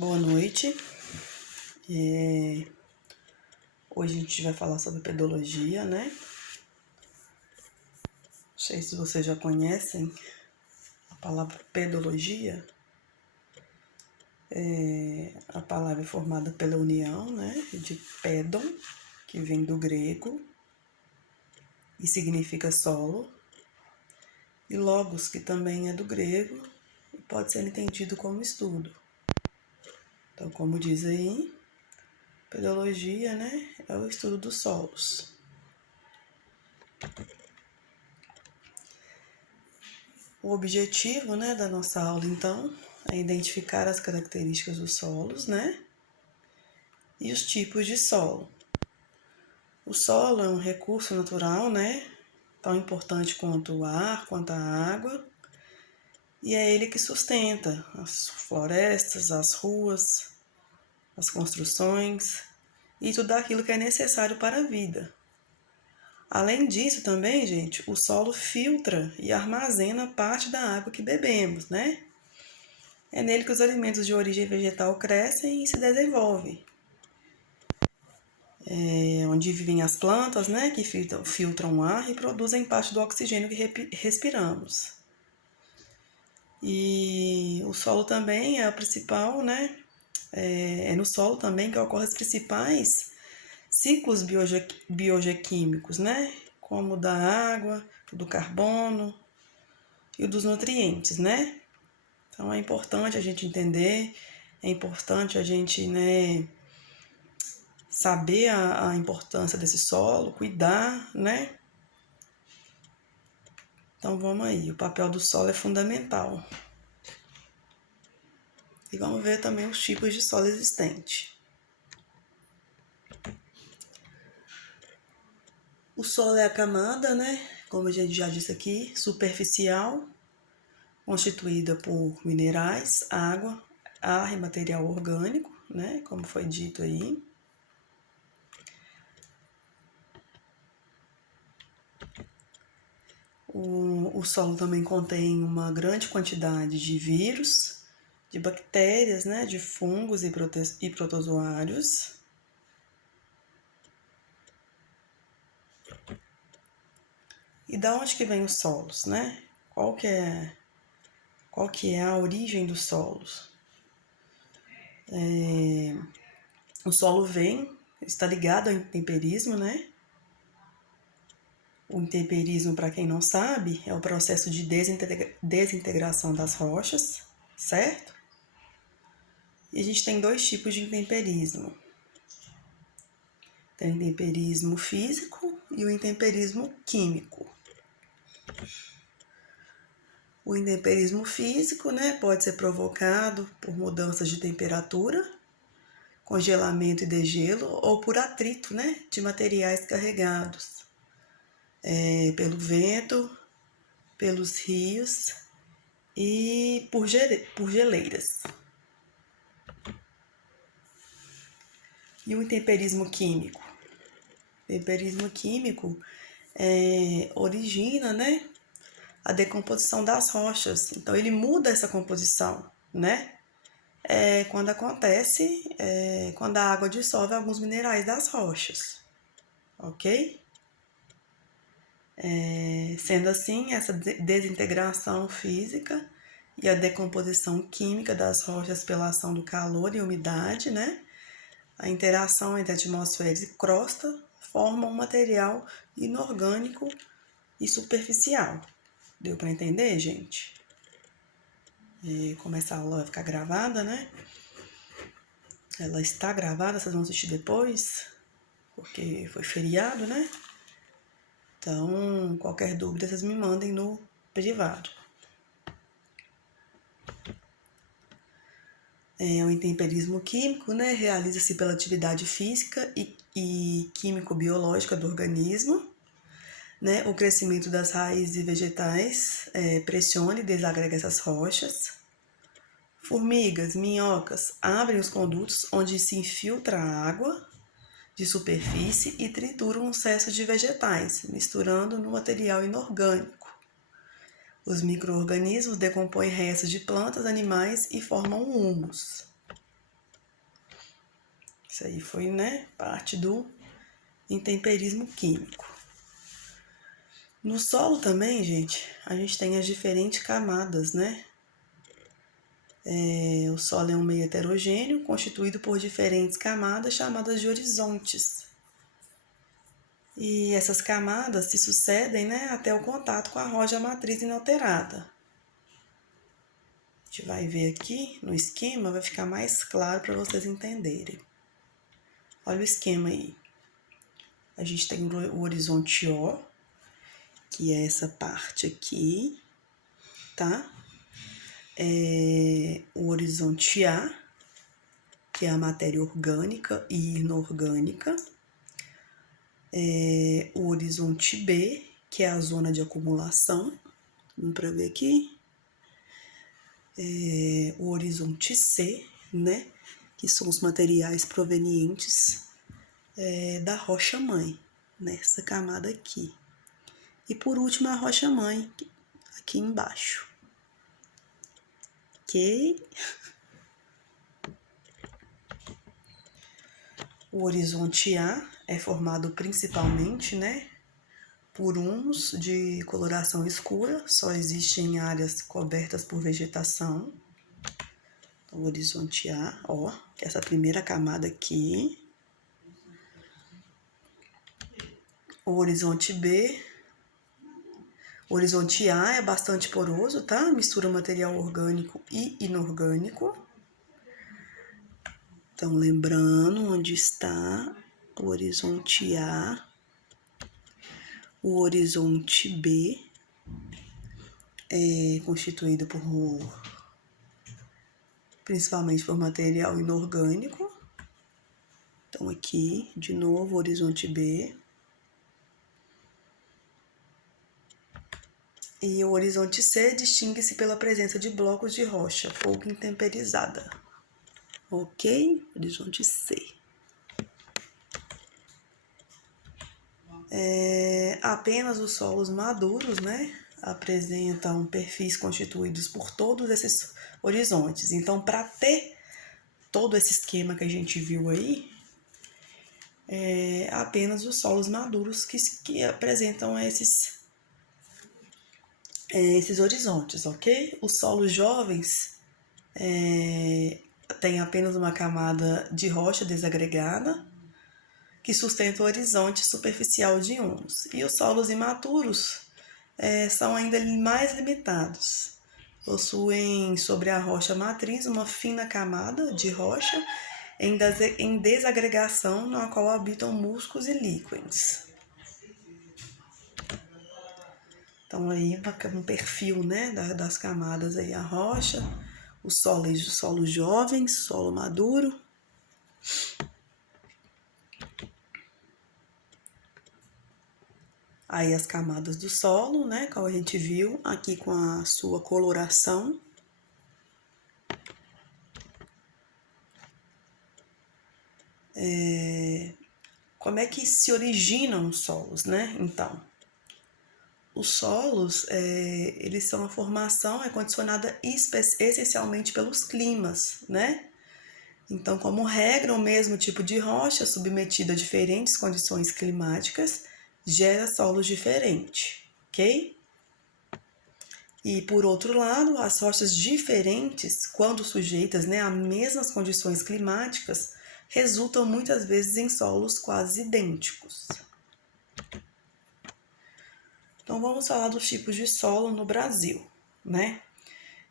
Boa noite. Hoje a gente vai falar sobre pedologia, né? Não sei se vocês já conhecem a palavra pedologia. A palavra é formada pela união, né, de pedon, que vem do grego e significa solo, e logos, que também é do grego e pode ser entendido como estudo. Então, como diz aí, pedologia, né, é o estudo dos solos. O objetivo, né, da nossa aula, então, é identificar as características dos solos, né, e os tipos de solo. O solo é um recurso natural, né, tão importante quanto o ar, quanto a água, e é ele que sustenta as florestas, as ruas, as construções e tudo aquilo que é necessário para a vida. Além disso também, gente, o solo filtra e armazena parte da água que bebemos, né? É nele que os alimentos de origem vegetal crescem e se desenvolvem. Onde vivem as plantas, né, que filtram o ar e produzem parte do oxigênio que respiramos. E o solo também é a principal, né? É no solo também que ocorrem os principais ciclos biogeoquímicos, né? Como o da água, o do carbono e o dos nutrientes, né? Então é importante a gente entender, é importante a gente, né, saber a importância desse solo, cuidar, né? Então vamos aí, o papel do solo é fundamental. E vamos ver também os tipos de solo existente. O solo é a camada, né? Como a gente já disse aqui, superficial, constituída por minerais, água, ar e material orgânico, né? Como foi dito aí. O solo também contém uma grande quantidade de vírus, de bactérias, né? De fungos e protozoários. E da onde que vem os solos, né? Qual que é a origem dos solos? O solo está ligado ao intemperismo, né? O intemperismo, para quem não sabe, é o processo de desintegração das rochas, certo? E a gente tem dois tipos de intemperismo. Tem o intemperismo físico e o intemperismo químico. O intemperismo físico, né, pode ser provocado por mudanças de temperatura, congelamento e degelo, ou por atrito, né, de materiais carregados pelo vento, pelos rios e por geleiras. E o intemperismo químico? O intemperismo químico origina, né, a decomposição das rochas. Então, ele muda essa composição, né? Quando acontece, quando a água dissolve alguns minerais das rochas, ok? Sendo assim, essa desintegração física e a decomposição química das rochas pela ação do calor e umidade, né? A interação entre atmosfera e crosta forma um material inorgânico e superficial. Deu para entender, gente? Como essa aula vai ficar gravada, né? Ela está gravada, vocês vão assistir depois, porque foi feriado, né? Então, qualquer dúvida, vocês me mandem no privado. O intemperismo químico, né, realiza-se pela atividade física e químico-biológica do organismo, né? O crescimento das raízes vegetais pressiona e desagrega essas rochas. Formigas, minhocas abrem os condutos onde se infiltra a água de superfície e trituram um excesso de vegetais, misturando no material inorgânico. Os micro-organismos decompõem restos de plantas, animais e formam humus. Isso aí foi, né, parte do intemperismo químico. No solo também, gente, a gente tem as diferentes camadas, né? O solo é um meio heterogêneo, constituído por diferentes camadas chamadas de horizontes. E essas camadas se sucedem, né, até o contato com a rocha matriz inalterada. A gente vai ver aqui no esquema, vai ficar mais claro para vocês entenderem. Olha o esquema aí. A gente tem o horizonte O, que é essa parte aqui, tá? O horizonte A, que é a matéria orgânica e inorgânica. O horizonte B, que é a zona de acumulação. Vamos para ver aqui. O horizonte C, né? Que são os materiais provenientes da rocha-mãe, nessa camada aqui. E por último, a rocha-mãe, aqui embaixo. Ok? O horizonte A é formado principalmente, né, por humus de coloração escura, só existe em áreas cobertas por vegetação. O horizonte A, ó, que é essa primeira camada aqui. O horizonte B. O horizonte A é bastante poroso, tá? Mistura material orgânico e inorgânico. Então, lembrando onde está o horizonte A. O horizonte B é constituído principalmente por material inorgânico. Então, aqui, de novo, horizonte B. E o horizonte C distingue-se pela presença de blocos de rocha pouco intemperizada. Ok? Horizonte C. Apenas os solos maduros, né, apresentam perfis constituídos por todos esses horizontes. Então, para ter todo esse esquema que a gente viu aí, apenas os solos maduros que apresentam esses horizontes, ok? Os solos jovens têm apenas uma camada de rocha desagregada que sustenta o horizonte superficial de humus. E os solos imaturos são ainda mais limitados. Possuem sobre a rocha matriz uma fina camada de rocha em desagregação, na qual habitam musgos e líquens. Então, aí um perfil, né, das camadas aí, a rocha, os solos jovens, solo maduro. Aí as camadas do solo, né, como a gente viu aqui com a sua coloração. Como é que se originam os solos, né? Então, os solos, eles são a formação condicionada essencialmente pelos climas, né? Então, como regra, o mesmo tipo de rocha submetida a diferentes condições climáticas gera solos diferentes, ok? E, por outro lado, as rochas diferentes, quando sujeitas, né, a mesmas condições climáticas, resultam muitas vezes em solos quase idênticos. Então, vamos falar dos tipos de solo no Brasil, né?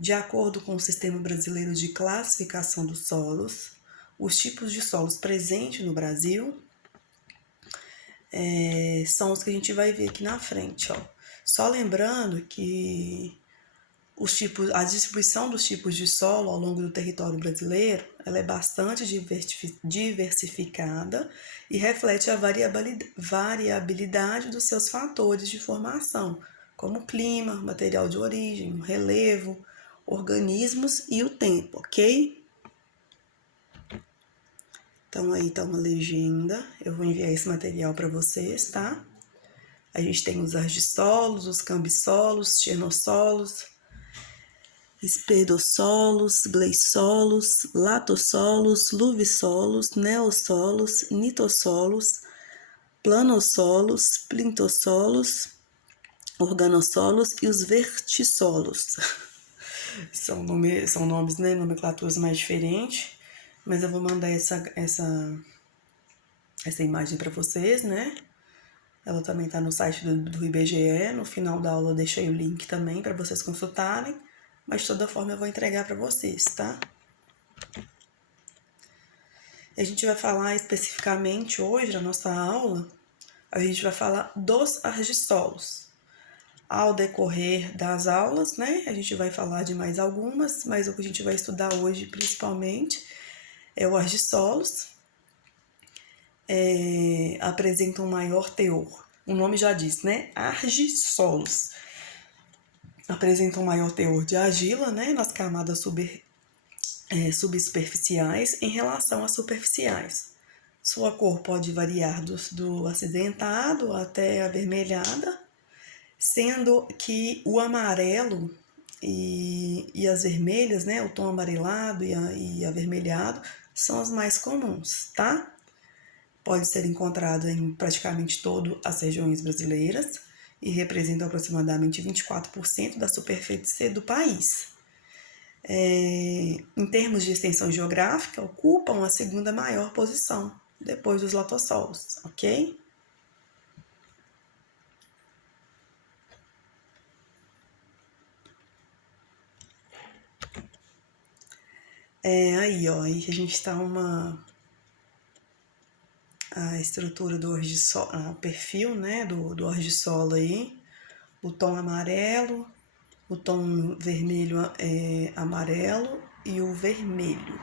De acordo com o Sistema Brasileiro de Classificação dos Solos, os tipos de solos presentes no Brasil são os que a gente vai ver aqui na frente, ó. Só lembrando que a distribuição dos tipos de solo ao longo do território brasileiro, ela é bastante diversificada e reflete a variabilidade dos seus fatores de formação, como clima, material de origem, relevo, organismos e o tempo, ok? Então, aí tá uma legenda, eu vou enviar esse material para vocês, tá? A gente tem os argissolos, os cambissolos, xenossolos, espedossolos, gleissolos, latossolos, luvissolos, neossolos, nitossolos, planossolos, plintossolos, organossolos e os vertissolos. São nomes, né, nomenclaturas mais diferentes, mas eu vou mandar essa imagem para vocês, né? Ela também está no site do IBGE. No final da aula eu deixei o link também para vocês consultarem, mas de toda forma eu vou entregar para vocês, tá? A gente vai falar especificamente hoje, na nossa aula, a gente vai falar dos argissolos. Ao decorrer das aulas, né, a gente vai falar de mais algumas, mas o que a gente vai estudar hoje principalmente é o argissolos. Apresenta um maior teor. O nome já diz, né? Argissolos. Apresenta um maior teor de argila, né, nas camadas subsuperficiais em relação às superficiais. Sua cor pode variar do acinzentado até avermelhada, sendo que o amarelo e as vermelhas, né, o tom amarelado e avermelhado, são as mais comuns, tá? Pode ser encontrado em praticamente todas as regiões brasileiras e representa aproximadamente 24% da superfície do país. Em termos de extensão geográfica, ocupam a segunda maior posição, depois dos latossolos, ok? Aí a gente tá a estrutura do argissolo, o perfil, né, do argissolo aí, o tom amarelo, o tom vermelho amarelo e o vermelho.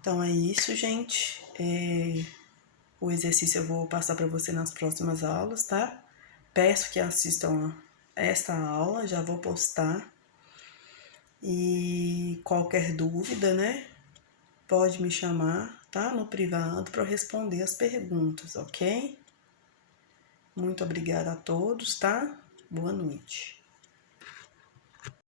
Então é isso, gente. O exercício eu vou passar para você nas próximas aulas, tá? Peço que assistam esta aula, já vou postar. E qualquer dúvida, né? Pode me chamar, tá? No privado para responder as perguntas, ok? Muito obrigada a todos, tá? Boa noite.